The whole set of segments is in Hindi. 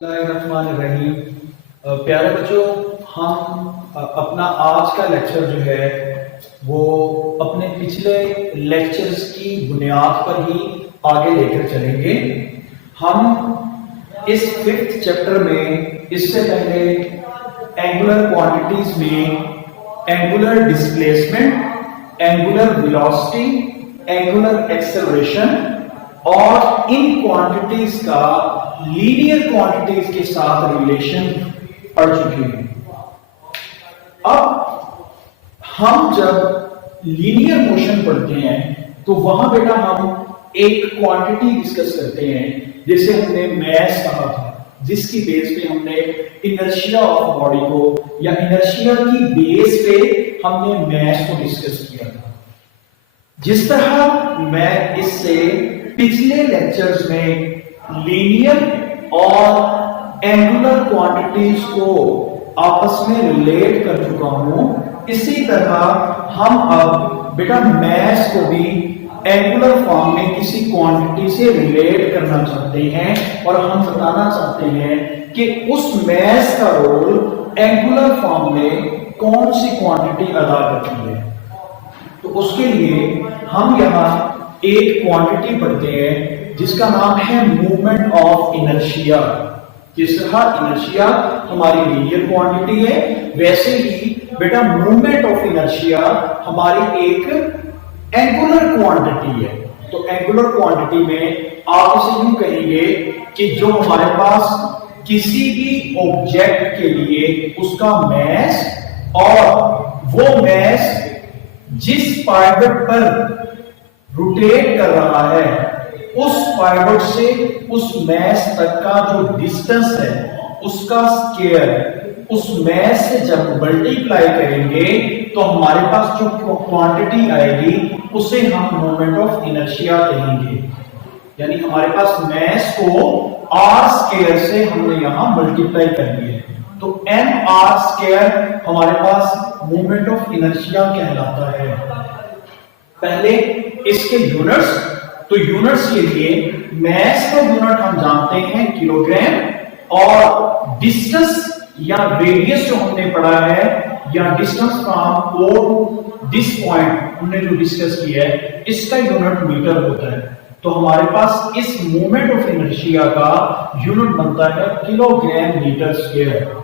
रहीम। प्यारे बच्चों, हम अपना आज का लेक्चर जो है वो अपने पिछले लेक्चर्स की बुनियाद पर ही आगे लेकर चलेंगे। हम इस 5th चैप्टर में इससे पहले एंगुलर क्वांटिटीज में angular displacement, angular velocity, angular acceleration और इन क्वांटिटीज का लीनियर क्वांटिटीज के साथ रिलेशन पढ़ चुके हैं। अब हम जब लीनियर मोशन पढ़ते हैं तो वहां बेटा हम एक क्वांटिटी डिस्कस करते हैं जिसे हमने मैस कहा था, जिसकी बेस पे हमने इनर्शिया ऑफ बॉडी को या इनर्शिया की बेस पे हमने मैस को डिस्कस किया था। जिस तरह मैं इससे पिछले लेक्चर्स में लीनियर और एंगुलर क्वांटिटीज को आपस में रिलेट कर चुका हूं, इसी तरह हम अब बेटा मैस को भी एंगुलर फॉर्म में किसी क्वांटिटी से रिलेट करना चाहते हैं और हम बताना चाहते हैं कि उस मैस का रोल एंगुलर फॉर्म में कौन सी क्वांटिटी अदा करती है। तो उसके लिए हम यहाँ एक क्वांटिटी पढ़ते हैं जिसका नाम है मूवमेंट ऑफ इनर्शिया। जिस तरह इनर्शिया हमारी लीनियर क्वांटिटी है, वैसे ही बेटा मूवमेंट ऑफ इनर्शिया हमारी एक एंगुलर क्वांटिटी है। तो एंगुलर क्वांटिटी में आप इसे यूं कहेंगे कि जो हमारे पास किसी भी ऑब्जेक्ट के लिए उसका मैस और वो मैस जिस पाइवट पर रोटेट कर रहा है उस पाइवट से उस मैस तक का जो डिस्टेंस है उसका स्क्वायर उस मैस से जब मल्टीप्लाई करेंगे तो हमारे पास जो क्वांटिटी आएगी उसे हम मोमेंट ऑफ इनर्शिया कहेंगे। यानी हमारे पास मैस को आर स्क्वायर से हमने यहां मल्टीप्लाई कर दिया है, तो एम आर स्क्वायर हमारे पास मोमेंट ऑफ इनर्शिया कहलाता है। पहले इसके यूनिट्स, तो यूनिट्स के लिए मैस का यूनिट हम जानते हैं किलोग्राम और डिस्टेंस या रेडियस जो हमने पढ़ा है या distance from O to this point हमने जो डिस्कस किया है इसका यूनिट मीटर होता है। तो हमारे पास इस मोमेंट ऑफ इनर्शिया का यूनिट बनता है किलोग्राम मीटर स्क्वायर।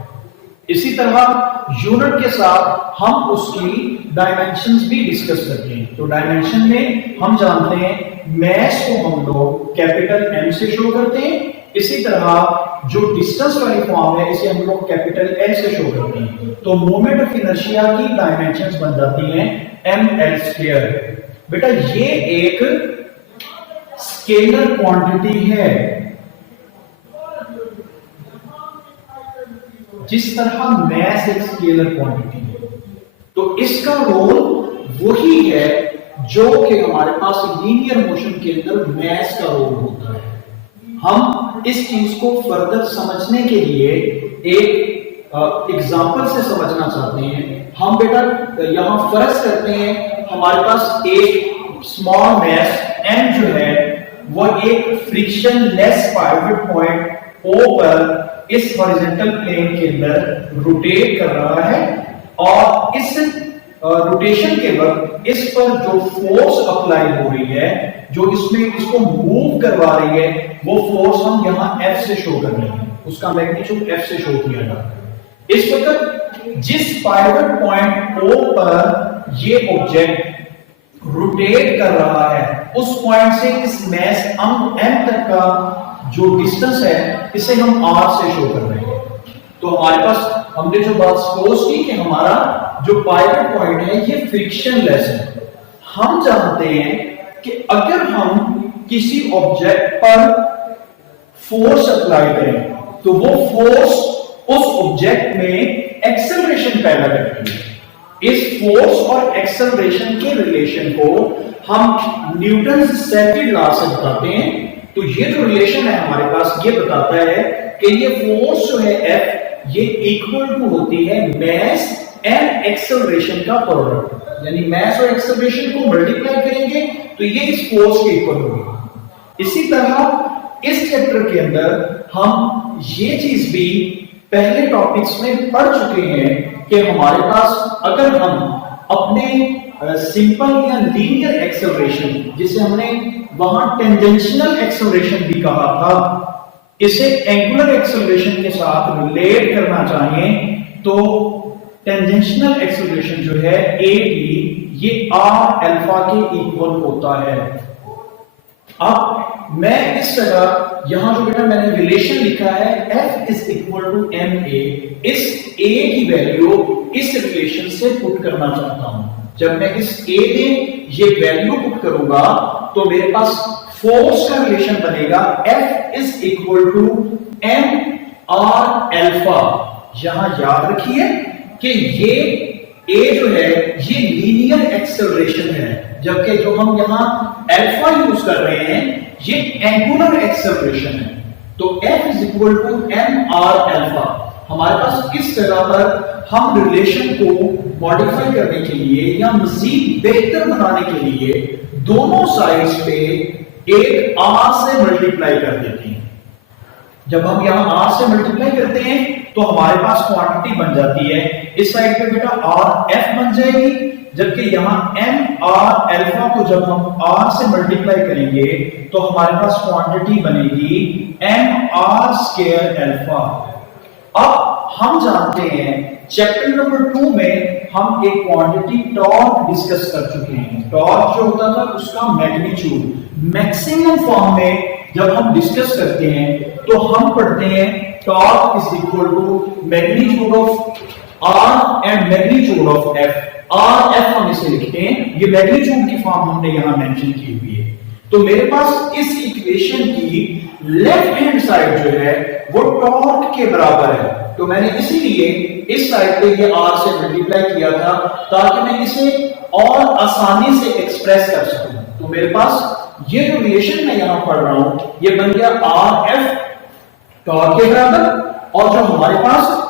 इसी तरह यूनिट के साथ हम उसकी डायमेंशंस भी डिस्कस करते हैं। तो डायमेंशन में हम जानते हैं मैस को हम लोग कैपिटल एम से शो करते हैं, इसी तरह जो डिस्टेंस वाली फॉर्म है इसे हम लोग कैपिटल एल से शो करते हैं। तो मोमेंट ऑफ इनर्शिया की डायमेंशंस बन जाती हैं एम एल स्क्वायर। बेटा ये एक स्केलर क्वांटिटी है। जिस तरह मैस एक स्केलर क्वांटिटी है, तो इसका रोल वही है जो कि हमारे पास लीनियर मोशन के अंदर मैस का रोल होता है। हम इस चीज को फर्दर समझने के लिए एक एग्जांपल से समझना चाहते हैं। हम बेटा यहां फर्ज करते हैं हमारे पास एक स्मॉल मैस m जो है वो एक friction less pivot point O पर इस हॉरिजॉन्टल प्लेन के अंदर रोटेट कर रहा है और इस रोटेशन के वक्त इस पर जो फोर्स अप्लाई हो रही है, जो इसमें इसको मूव करवा रही है, वो फोर्स हम यहां F से शो कर रहे हैं। उसका मैग्नीट्यूड F से शो किया जाता है। इस वक्त जिस पाइवट पॉइंट O पर ये ऑब्जेक्ट रोटेट कर रहा है उस पॉइंट से इस मैस m तक का जो डिस्टेंस है इसे हम r से शो कर रहे हैं। तो हमारे पास हमने जो बात सपोज की कि हमारा जो पाइवट पॉइंट है ये फ्रिक्शन लेस है। हम जानते हैं कि अगर हम किसी ऑब्जेक्ट पर फोर्स अप्लाई करें तो वो फोर्स उस ऑब्जेक्ट में एक्सेलरेशन पैदा करती है। इस फोर्स और एक्सेलरेशन के रिलेशन को हम न्यूटन सेकंड लॉ से बताते हैं। तो ये जो रिलेशन है हमारे पास ये बताता है कि ये फोर्स जो है F ये इक्वल टू होती है मैस एंड एक्सेलरेशन का प्रोडक्ट। यानी मैस और एक्सेलरेशन को मल्टीप्लाई करेंगे तो ये इस फोर्स के इक्वल होगी। इसी तरह इस चैप्टर के अंदर हम ये चीज भी पहले टॉपिक्स में पढ़ चुके हैं कि हमारे पास अगर हम अपने सिंपल या लीनियर एक्सेलरेशन, जिसे हमने वहां टेंजेंशियल एक्सेलरेशन भी कहा था, इसे एंगुलर एक्सेलरेशन के साथ रिलेट करना चाहें तो टेंजेंशियल एक्सेलरेशन जो है ए डी, ये आर अल्फा के इक्वल होता है। अब मैं इस जगह यहां जो बेटा मैंने रिलेशन लिखा है F is equal to m a, इस A की वैल्यू इस रिलेशन से पुट करना चाहता हूं। जब मैं इस A में ये वैल्यू पुट करूंगा तो मेरे पास फोर्स का रिलेशन बनेगा F is equal to M r alpha. यहां याद रखिए कि ये A जो है ये लीनियर एक्सेलरेशन है, जबकि जो हम यहां अल्फा यूज कर रहे हैं ये एंगुलर एक्सेलरेशन है। तो F is equal to M r alpha. हमारे पास इस जगह पर हम रिलेशन को मॉडिफाई करने के लिए या मजीद बेहतर बनाने के लिए दोनों साइड्स पे एक R से मल्टीप्लाई कर देते हैं। जब हम यहां R से मल्टीप्लाई करते हैं तो हमारे पास क्वांटिटी बन जाती है, इस साइड पे बेटा आर एफ बन जाएगी, जबकि यहां एम आर अल्फा को जब हम R से मल्टीप्लाई करेंगे तो हमारे पास क्वांटिटी बनेगी एम आर स्क्वायर अल्फा। अब हम जानते हैं चैप्टर नंबर 2 में हम एक क्वांटिटी टॉर्क डिस्कस कर चुके हैं। टॉर्क जो होता था उसका मैग्नीट्यूड मैक्सिमम फॉर्म में जब हम डिस्कस करते हैं तो हम पढ़ते हैं torque is equal to magnitude of r and magnitude of f. R f हम इसे लिखते हैं, ये मैग्नीट्यूड की फॉर्म हमने यहां मेंशन की हुई है। तो मेरे पास इस इक्वेशन की लेफ्ट हैंड साइड जो है वो टॉर्क के बराबर है, तो मैंने इसीलिए इस साइड पे ये आर से मल्टीप्लाई किया था ताकि मैं इसे और आसानी से एक्सप्रेस कर सकूं। तो मेरे पास ये जो रिलेशन मैं यहां पढ़ रहा हूं ये बन गया आर एफ टॉर्क के बराबर, और जो हमारे पास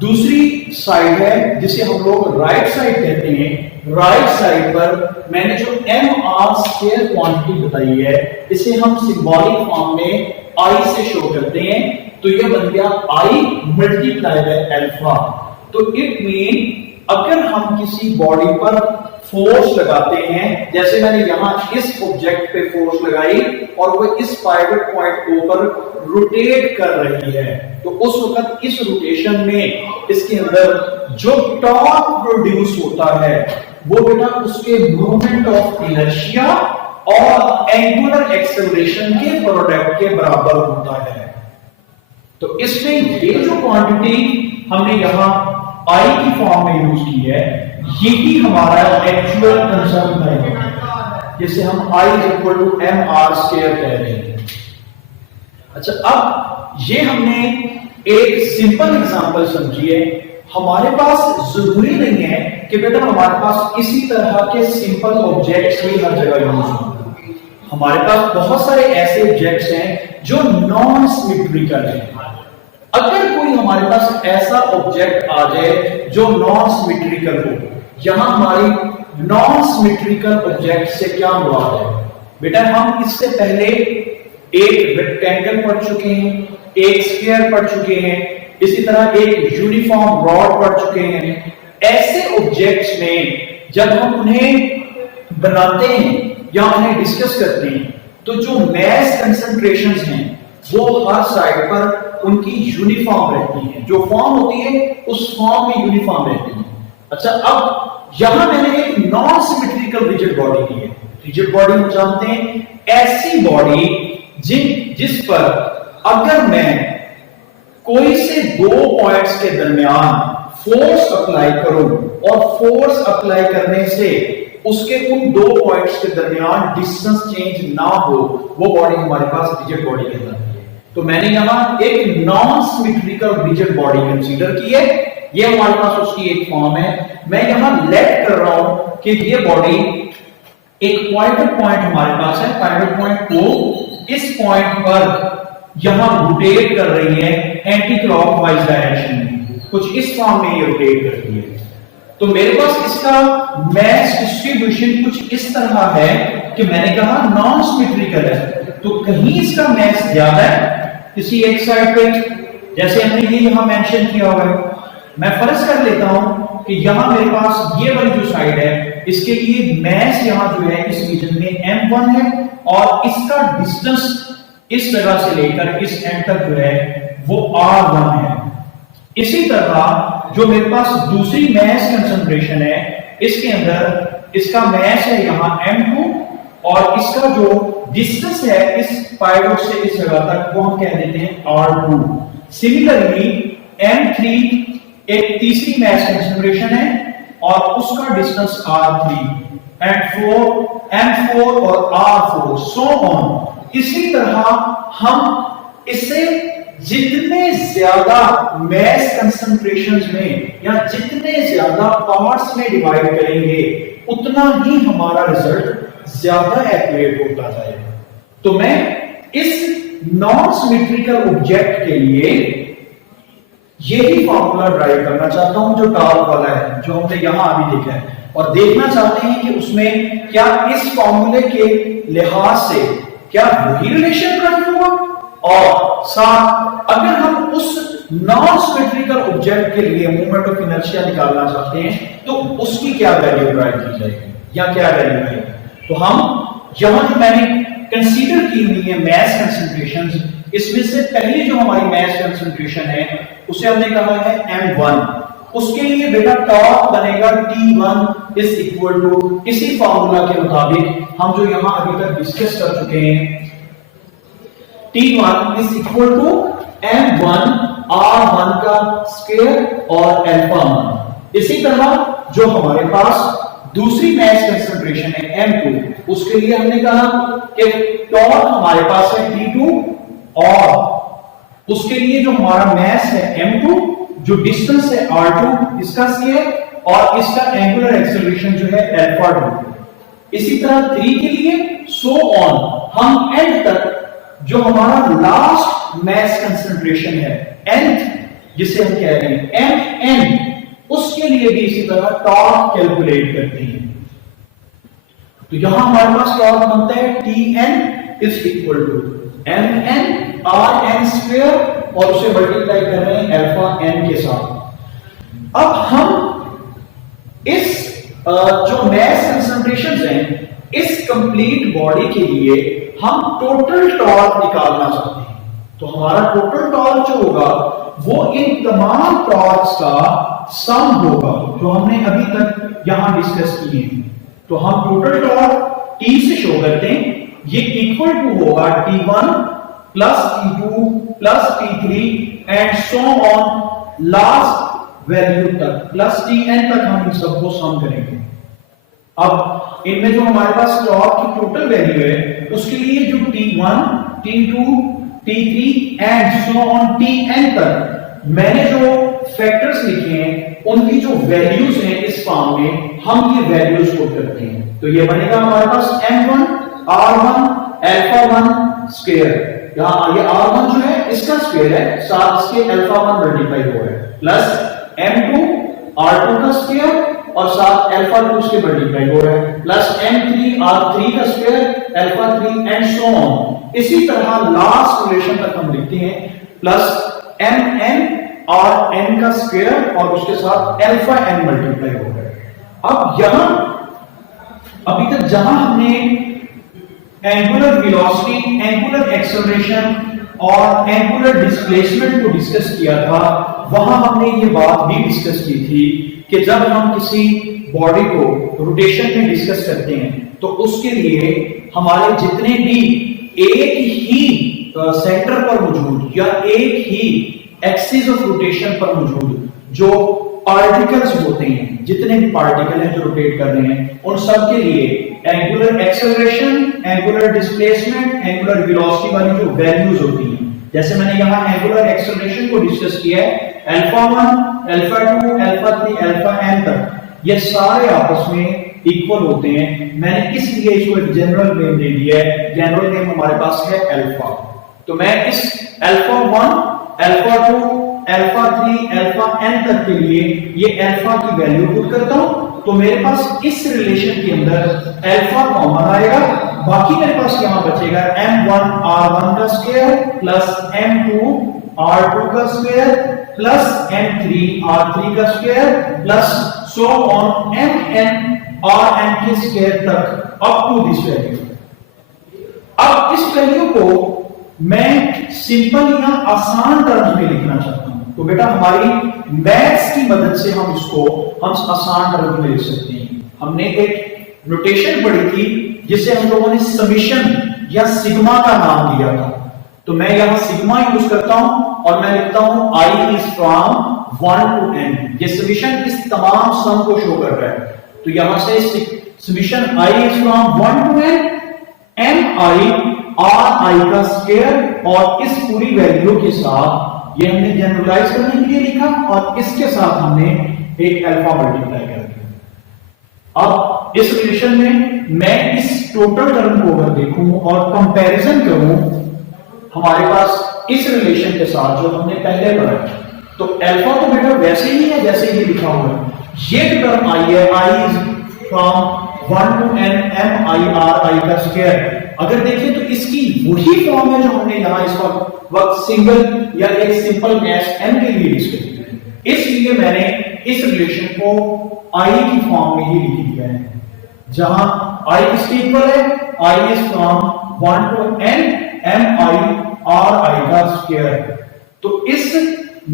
दूसरी साइड है जिसे हम लोग राइट साइड कहते हैं, राइट साइड पर मैंने जो एम आर स्क्वायर क्वांटिटी बताई है इसे हम सिंबॉलिक फॉर्म में आई से शो करते हैं, तो ये बन गया आई मल्टीप्लाई बाय अल्फा। तो इट मीन अगर हम किसी बॉडी पर फोर्स लगाते हैं, जैसे मैंने यहां इस ऑब्जेक्ट पे फोर्स लगाई और वो इस पाइवट पॉइंट के ऊपर रोटेट कर रही है, तो उस वक्त इस रोटेशन में इसके अंदर जो टॉर्क प्रोड्यूस होता है वो बेटा उसके मूवमेंट ऑफ इनर्शिया और एंगुलर एक्सेलरेशन के प्रोडक्ट के बराबर होता है। तो इसमें ये जो क्वांटिटी हमने यहां आई की फॉर्म में यूज की है यही हमारा एक्चुअल कंसर्न है, जिसे हम I is equal to M R square कह रहे हैं। अच्छा, अब ये हमने एक सिंपल एग्जांपल समझिए। हमारे पास जरूरी नहीं है कि बेटा हमारे पास इसी तरह के सिंपल ऑब्जेक्ट्स ही हर जगह यूज हों। हमारे पास बहुत सारे ऐसे ऑब्जेक्ट्स हैं जो नॉन सिमेट्रिकल हैं। अगर कोई हमारे पास ऐसा ऑब्जेक्ट आ जाए जो नॉन सिमेट्रिकल हो, यहां हमारी नॉन सिमेट्रिकल ऑब्जेक्ट से क्या मुराद है? बेटा हम इससे पहले एक रेक्टेंगल पढ़ चुके हैं, एक स्फीयर पढ़ चुके हैं, इसी तरह एक यूनिफॉर्म रॉड पढ़ चुके हैं। ऐसे ऑब्जेक्ट्स में जब हम उन्हें बनाते हैं या उन्हें डिस्कस करते हैं तो जो मैस कंसंट्रेशंस हैं वो हर साइड पर उनकी यूनिफॉर्म रहती है, जो फॉर्म होती है उस फॉर्म में यूनिफॉर्म रहती है। अच्छा, अब यहां मैंने एक नॉन सिमेट्रिकल रिजिड बॉडी ली है। रिजिड बॉडी हम जानते हैं ऐसी बॉडी जिस पर अगर मैं कोई से दो पॉइंट्स के दरमियान फोर्स अप्लाई करूं और फोर्स अप्लाई करने से उसके उन दो पॉइंट्स के दरमियान डिस्टेंस चेंज ना हो, वो बॉडी हमारे पास रिजिड बॉडी कहलाती है। तो मैंने यहां एक non symmetrical rigid body consider की है, ये हमारे पास उसकी एक फॉर्म है। मैं यहां लेट कर रहा हूं कि ये बॉडी एक पॉइंट हमारे पास है, पाइवट पॉइंट को इस पॉइंट पर यहां रोटेट कर रही है एंटी क्लॉकवाइज डायरेक्शन में, कुछ इस फॉर्म में ये रोटेट करती है। तो मेरे पास इसका मैस डिस्ट्रीब्यूशन कुछ इस तरह है कि मैंने कहा नॉन सिमेट्रिकल है, तो कहीं इसका मैस ज्यादा है किसी एक साइड पे जैसे हमने ये यहां मेंशन किया हुआ है, मैं फर्ज कर लेता हूं कि यहां मेरे पास ये वाली जो साइड है, इसके लिए मैस यहां जो है इस रीजन में m1 है और इसका डिस्टेंस इस जगह से लेकर इस एंड तक जो है वो r1 है। इसी तरह जो मेरे पास दूसरी मैस कंसंट्रेशन है, इसके अंदर इसका मैस है यहां m2 और इसका जो डिस्टेंस है इस पाइवोट से इस जगह तक वो हम कह देते हैं r2। सिमिलरली m3 एक तीसरी मैस कंसंट्रेशन है और उसका डिस्टेंस r3 एंड m4 और r4 सो ऑन। इसी तरह हम इसे जितने ज्यादा मैस कंसंट्रेशंस में या जितने ज्यादा पार्ट्स में डिवाइड करेंगे उतना ही हमारा रिजल्ट ज्यादा एक्यूरेट होता जाएगा। तो मैं इस नॉन सिमेट्रिकल ऑब्जेक्ट के लिए यही फॉर्मूला ड्राइव करना चाहता हूं जो टॉर्क वाला है, जो हमने यहां अभी देखा है, और देखना चाहते हैं कि उसमें क्या इस फॉर्मूले के लिहाज से क्या वही रिलेशन ड्राइव होगा, और साथ अगर हम उस नॉन सिमेट्रिकल ऑब्जेक्ट के लिए मोमेंट ऑफ इनर्शिया निकालना चाहते हैं तो उसकी क्या वैल्यू ड्राइव की जाएगी या क्या वैल्यू आएगी। तो हम यहां जो मैंने कंसीडर की हुई है मैस कंसंट्रेशंस, इसमें से पहली जो हमारी मैस कंसंट्रेशन है उसे हमने कहा है m1। उसके लिए बेटा टॉर्क बनेगा T1 इज इक्वल टू इसी फार्मूला के मुताबिक हम जो यहां अभी तक डिस्कस कर चुके हैं, T1 is equal to m1 r1 का स्क्वायर और अल्फा 1। इसी तरह जो हमारे पास दूसरी मैस कंसंट्रेशन है m2, उसके लिए हमने कहा कि टॉर्क हमारे पास है T2 और उसके लिए जो हमारा मैस है m2, जो डिस्टेंस है r2 इसका स्क्वायर और इसका एंगुलर एक्सेलरेशन जो है अल्फा 2। इसी तरह 3 के लिए सो ऑन, हम एंड तक जो हमारा लास्ट मैस कंसंट्रेशन है nth जिसे हम कह रहे हैं mn, उसके लिए भी इसी तरह टॉर्क कैलकुलेट करते हैं। तो यहां हमारे पास टॉर्क बनता है Tn is equal to mn rn square और उसे मल्टीप्लाई कर रहे हैं अल्फा n के साथ। अब हम इस जो मैस कंसंट्रेशंस हैं इस कंप्लीट बॉडी के लिए हम टोटल टॉर्क निकालना चाहते हैं। तो हमारा टोटल टॉर्क जो होगा वो इन तमाम टॉर्क्स का सम होगा जो हमने अभी तक यहां डिस्कस किए हैं। तो हम टोटल टॉर्क T से शो करते हैं, ये इक्वल टू होगा T1 plus T2 plus T3 and so on last value तक प्लस Tn तक हम इन सबको सम करेंगे। अब इनमें जो हमारे पास टॉर्क की टोटल वैल्यू है उसके लिए जो T1, T2, T3 and so on Tn तक मैंने जो फैक्टर्स लिखे हैं उनकी जो वैल्यूज हैं इस फॉर्म में हम ये वैल्यूज पुट करते हैं। तो ये बनेगा हमारे पास m1 r1 अल्फा 1 स्क्वायर, यहां ये r1 जो है इसका स्क्वायर है साथ इसके अल्फा 1 मल्टीप्लाई हुआ है प्लस m2 r2 का स्क्वायर और साथ अल्फा 2 उसके मल्टीप्लाई हो रहा है प्लस m3 r3 का square alpha 3 and so on. इसी तरह लास्ट रिलेशन तक हम लिखते हैं प्लस mn और n का स्क्वायर और उसके साथ अल्फा n मल्टीप्लाई हो रहा है। अब यहां अभी तक जहां हमने एंगुलर वेलोसिटी, एंगुलर एक्सेलरेशन और एंगुलर डिस्प्लेसमेंट को डिस्कस किया था, वहां हमने ये बात भी डिस्कस की थी कि जब हम किसी बॉडी को रोटेशन में डिस्कस करते हैं तो उसके लिए हमारे जितने भी एक ही सेंटर पर मौजूद या एक ही एक्सिस ऑफ रोटेशन पर मौजूद जो पार्टिकल्स होते हैं, जितने भी पार्टिकल हैं जो रोटेट कर रहे हैं, उन सब के लिए angular acceleration, angular displacement, angular velocity वाली जो वैल्यूज होती हैं, जैसे मैंने यहां एंगुलर एक्सेलरेशन को डिस्कस किया है alpha 1, alpha 2, alpha 3, alpha n तक, ये सारे आपस में इक्वल होते हैं। मैंने इसलिए इसको एक जनरल नेम दे दिया है, जनरल नेम हमारे पास है अल्फा। तो मैं इस alpha 1, alpha 2, alpha 3, alpha n तक के लिए ये अल्फा की वैल्यू पुट करता हूं, तो मेरे पास इस रिलेशन के अंदर अल्फा कॉमन आएगा, बाकी मेरे पास यहां बचेगा m1 r1 का स्क्वायर प्लस m2 r2 का स्क्वायर प्लस m3 r3 का square plus so on mn rn के स्क्वायर तक अप टू दिस वैल्यू। अब इस वैल्यू को मैं सिंपल या आसान टर्म्स में लिखना चाहता हूं, तो बेटा हमारी मैथ्स की मदद से हम इसको आसान टर्म्स में लिख सकते हैं। हमने एक नोटेशन पढ़ी थी जिसे हम लोगों ने समेशन या सिग्मा का नाम दिया था, तो मैं यहां सिग्मा यूज करता हूं और मैं लिखता हूं i is from 1 to n। ये समेशन इस तमाम सम को शो कर रहा है, तो यहां से summation i is from 1 to n mi ri का स्क्वायर और इस पूरी वैल्यू के साथ ये हमने जनरलाइज करने के लिए लिखा और इसके साथ हमने एक अल्फा मल्टीप्लाई कर दिया। अब इस रिलेशन में मैं इस टोटल टर्म को अगर देखूं और कंपैरिजन करूं हमारे पास इस रिलेशन के साथ जो हमने पहले पढ़ा, तो अल्फा तो बेटा वैसे ही है जैसे ये लिखा हुआ है। ये टर्म आई है, i is from 1 to n mi ri का स्क्वायर। अगर देखें तो इसकी वही फॉर्म है जो हमने यहां इस वक्त सिंगल या एक सिंपल मैथ m के लिए डिस्कस किया, इसलिए मैंने इस रिलेशन को i की फॉर्म में ही लिख दिया है, जहां i किसके इक्वल है, i is from 1 to n mi ri का स्क्वायर। तो इस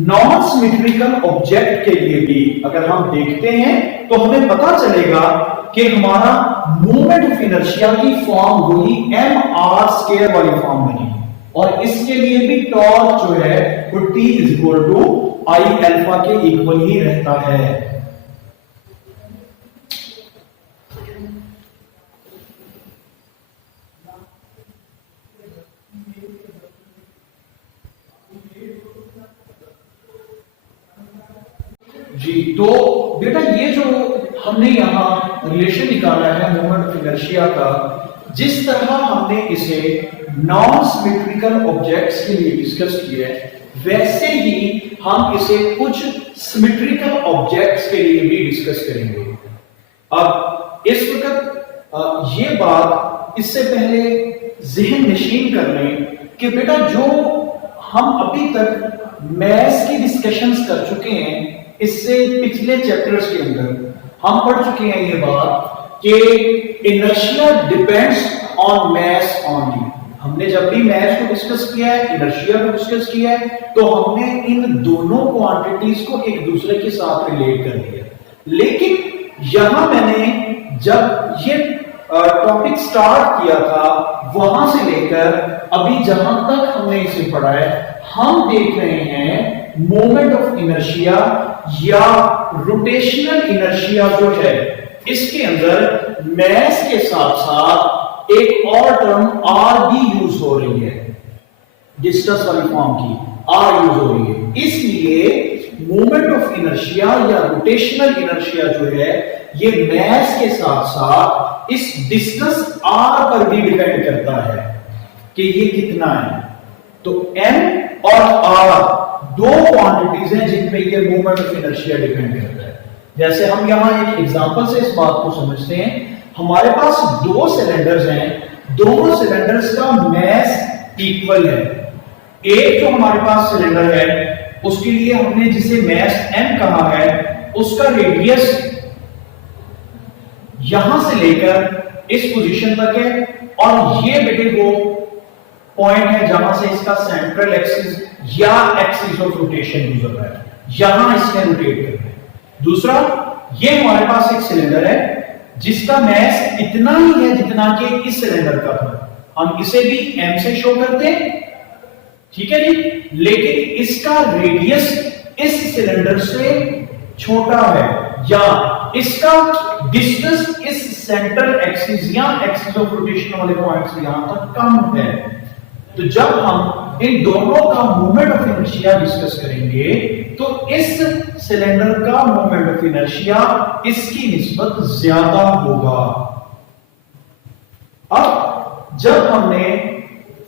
नॉन सिमेट्रिकल ऑब्जेक्ट के लिए भी अगर हम देखते हैं तो हमें पता चलेगा कि हमारा मोमेंट ऑफ इनर्शिया की फॉर्म वही mr स्क्वायर वाली फॉर्म बनी, और इसके लिए भी टॉर्क जो है वो t is equal to i alpha के इक्वल ही रहता है। जी, तो बेटा ये जो हमने यहां रिलेशन निकाला है मोमेंट ऑफ इनर्शिया का, जिस तरह हमने इसे नॉन सिमेट्रिकल ऑब्जेक्ट्स के लिए डिस्कस किया है, वैसे ही हम इसे कुछ सिमेट्रिकल ऑब्जेक्ट्स के लिए भी डिस्कस करेंगे। अब इस वक्त ये बात इससे पहले ज़हन नशीन कर लें कि बेटा जो हम अभी तक मैथ्स की डिस्कशंस कर चुके हैं, इससे पिछले चैप्टर्स के अंदर हम पढ़ चुके हैं ये बात कि inertia depends on mass only. हमने जब भी मास को डिस्कस किया है, इनर्शिया को डिस्कस किया है, तो हमने इन दोनों क्वांटिटीज को एक दूसरे के साथ रिलेट कर दिया। लेकिन यहां मैंने जब ये टॉपिक स्टार्ट किया था, वहां से लेकर अभी जहां तक हमने इसे पढ़ा है, हम देख रहे हैं मोमेंट ऑफ इनर्शिया या रोटेशनल इनर्शिया जो है, इसके अंदर मास के साथ साथ एक और टर्म r भी यूज हो रही है, डिस्टेंस वाली फॉर्म की r यूज हो रही है। इसलिए मोमेंट ऑफ इनर्शिया या रोटेशनल इनर्शिया जो है, ये मास के साथ साथ इस डिस्टेंस r पर भी डिपेंड करता है कि ये कितना है। तो m और r दो क्वांटिटीज हैं जिनपे ये मोमेंट ऑफ इनर्शिया डिपेंड करता है। जैसे हम यहां एक एग्जांपल से इस बात को समझते हैं। हमारे पास दो सिलेंडर्स हैं, दोनों सिलेंडर्स का मास इक्वल है। एक जो हमारे पास सिलेंडर है उसके लिए हमने जिसे मास m कहा है, उसका रेडियस यहां से लेकर इस पोजीशन तक है, और ये बेटे वो पॉइंट है जहां से इसका सेंट्रल एक्सिस या एक्सिस ऑफ रोटेशन यूज हो रहा है, यहां इसने रोटेट करना है। दूसरा, ये हमारे पास एक सिलेंडर है जिसका मास इतना ही है जितना कि इस सिलेंडर का था, हम इसे भी m से शो करते हैं, ठीक है जी। लेकिन इसका रेडियस इस सिलेंडर से छोटा है, या इसका डिस्टेंस इस सेंट्रल एक्सिस या एक्सिस ऑफ रोटेशन वाले पॉइंट से यहां तक कम है। तो जब हम इन दोनों का मोमेंट ऑफ इनर्शिया डिस्कस करेंगे तो इस सिलेंडर का मोमेंट ऑफ इनर्शिया इसकी निस्बत ज्यादा होगा। अब जब हमने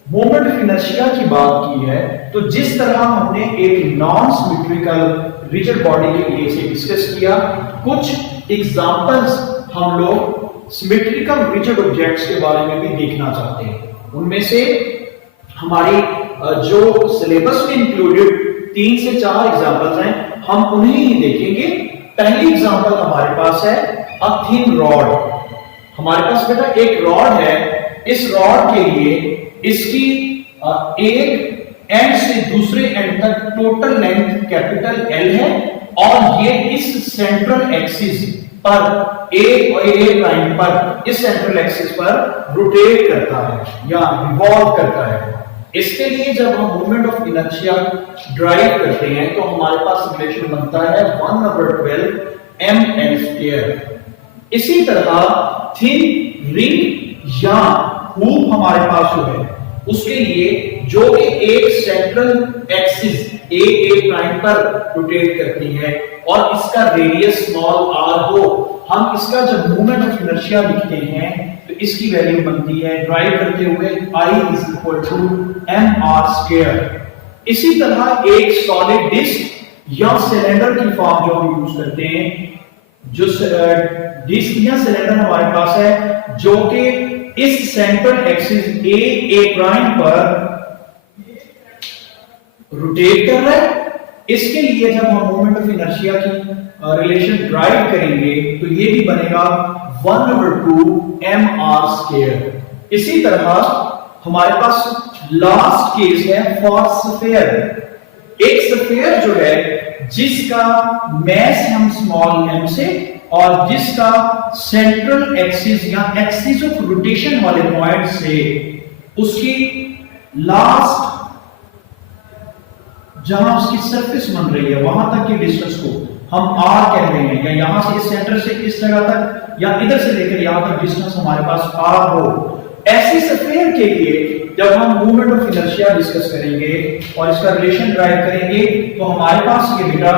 मोमेंट ऑफ इनर्शिया की बात की है, तो जिस तरह हमने एक नॉन सिमेट्रिकल रिजिड बॉडी के लिए इसे डिस्कस किया, कुछ एग्जांपल्स हम लोग सिमेट्रिकल रिजिड ऑब्जेक्ट्स के बारे में भी देखना चाहते हैं। उनमें से हमारी जो सिलेबस में इंक्लूडेड 3 से 4 एग्जांपल्स हैं, हम उन्हें ही देखेंगे। पहली एग्जांपल हमारे पास है अ थिन रॉड। हमारे पास बेटा एक रॉड है, इस रॉड के लिए इसकी एक एंड से दूसरे एंड तक टोटल लेंथ कैपिटल L है और ये इस सेंट्रल एक्सिस पर ए प्राइम पर, इस सेंट्रल एक्सिस पर रोटेट करता है या रिवॉल्व करता है। इसके लिए जब हम मोमेंट ऑफ इनर्शिया ड्राइव करते हैं तो हमारे पास रिलेशन बनता है 1/12 ml²। इसी तरह थिन रिंग या हुप हमारे पास जो है उसके लिए, जो कि एक सेंट्रल एक्सिस ए प्राइम पर रोटेट करती है और इसका रेडियस स्मॉल r हो, हम इसका जब मोमेंट ऑफ इनर्शिया लिखते हैं तो इसकी वैल्यू बनती है ड्राइव करते हुए I = mr²। इसी तरह एक सॉलिड डिस्क या सिलेंडर की फॉर्म जो हम यूज करते हैं, जो डिस्क या सिलेंडर हमारे पास है जो कि इस सेंट्रल एक्सिस ए प्राइम पर रोटेट कर रहा है, इसके लिए जब हम मोमेंट ऑफ इनर्शिया की रिलेशन ड्राइव करेंगे तो ये भी बनेगा 1/2 mr²। इसी तरह हमारे पास लास्ट केस है फॉर स्फीयर। एक स्फीयर जो है जिसका मैस हम स्मॉल m से और जिसका सेंट्रल एक्सिस या एक्सिस ऑफ रोटेशन वाले पॉइंट से उसकी लास्ट जहां उसकी सरफेस बन रही है वहां तक की डिस्टेंस को हम r कह रहे हैं, या यहां से इस सेंटर से इस जगह तक या इधर से लेकर यहां तक डिस्टेंस हमारे पास r हो। ऐसी स्फीयर के लिए जब हम मूवमेंट ऑफ इनर्शिया डिस्कस करेंगे और इसका रिलेशन ड्राइव करेंगे तो हमारे पास ये बेटा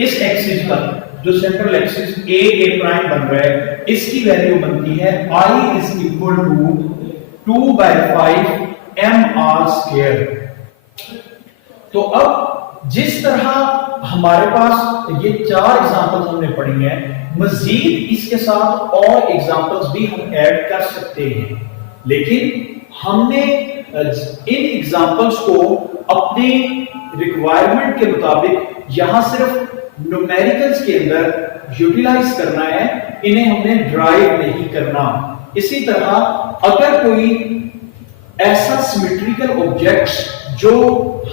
इस एक्सिस पर जो सेंट्रल एक्सिस ए प्राइम बन रहा है, इसकी वैल्यू बनती है I = 2/5 mr²। तो अब जिस तरह हमारे पास ये 4 एग्जांपल्स हमने पढ़ी हैं, मजीद इसके साथ और एग्जांपल्स भी हम ऐड कर सकते हैं, लेकिन हमने इन एग्जांपल्स को अपने रिक्वायरमेंट के मुताबिक यहां सिर्फ न्यूमेरिकल्स के अंदर यूटिलाइज करना है, इन्हें हमने ड्राइव नहीं करना। इसी तरह अगर कोई ऐसा सिमेट्रिकल ऑब्जेक्ट जो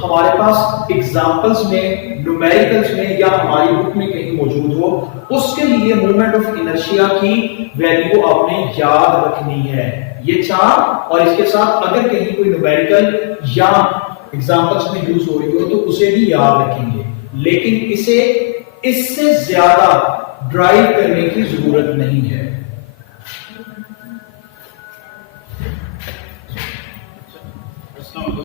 हमारे पास एग्जांपल्स में, न्यूमेरिकल्स में या हमारी बुक में कहीं मौजूद हो, उसके लिए मोमेंट ऑफ इनर्शिया की वैल्यू आपने याद रखनी है। ये 4 और इसके साथ अगर कहीं कोई न्यूमेरिकल या एग्जांपल्स में यूज हो रही हो तो उसे भी याद रखेंगे, लेकिन इसे इससे ज्यादा ड्राइव करने की जरूरत नहीं है।